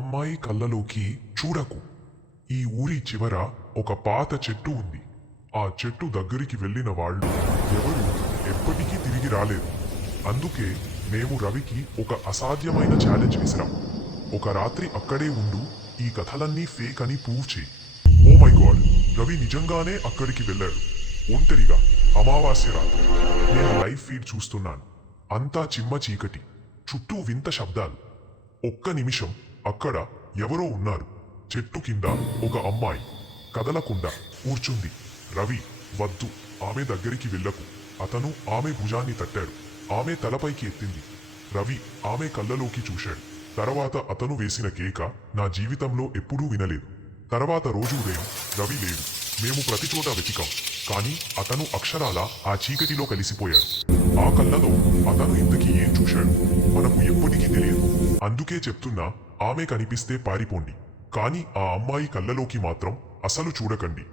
అమ్మాయి కళ్ళలోకి చూడకు. ఈ ఊరి చివర ఒక పాత చెట్టు ఉంది. ఆ చెట్టు దగ్గరికి వెళ్ళిన వాళ్ళు ఎవరు ఎప్పటికీ తిరిగి రాలేదు. అందుకే మేము రవికి ఒక అసాధ్యమైన ఛాలెంజ్ విసిరాం. ఒక రాత్రి అక్కడే ఉండు, ఈ కథలన్నీ ఫేక్ అని ప్రూవ్ చేయి. ఓ మై గాడ్, రవి నిజంగానే అక్కడికి వెళ్ళాడు. ఒంటరిగా, అమావాస్య రాత్రి. నేను లైవ్ ఫీడ్ చూస్తున్నాను. అంతా చిమ్మ చీకటి, చుట్టూ వింత శబ్దాలు. ఒక్క నిమిషం, అక్కడ ఎవరో ఉన్నారు. చెట్టు కింద ఒక అమ్మాయి కదలకుండా కూర్చుంది. రవి, వద్దు, ఆమె దగ్గరికి వెళ్ళకు. అతను ఆమె భుజాన్ని తట్టాడు. ఆమె తలపైకి ఎత్తింది. రవి ఆమె కళ్ళలోకి చూశాడు. తర్వాత అతను వేసిన కేక నా జీవితంలో ఎప్పుడూ వినలేదు. తర్వాత రోజు ఉదయం రవి లేడు. మేము ప్రతిచోట వెతికాం, కానీ అతను అక్షరాల ఆ చీకటిలో కలిసిపోయాడు. ఆ కళ్ళలో అతను ఇంతకీ ఏం చూశాడు మనకు ఎప్పటికీ తెలియదు. అందుకే చెప్తున్నా, ఆమె కనిపిస్తే పారిపోండి, కానీ ఆ అమ్మాయి కళ్ళలోకి మాత్రం అసలు చూడకండి.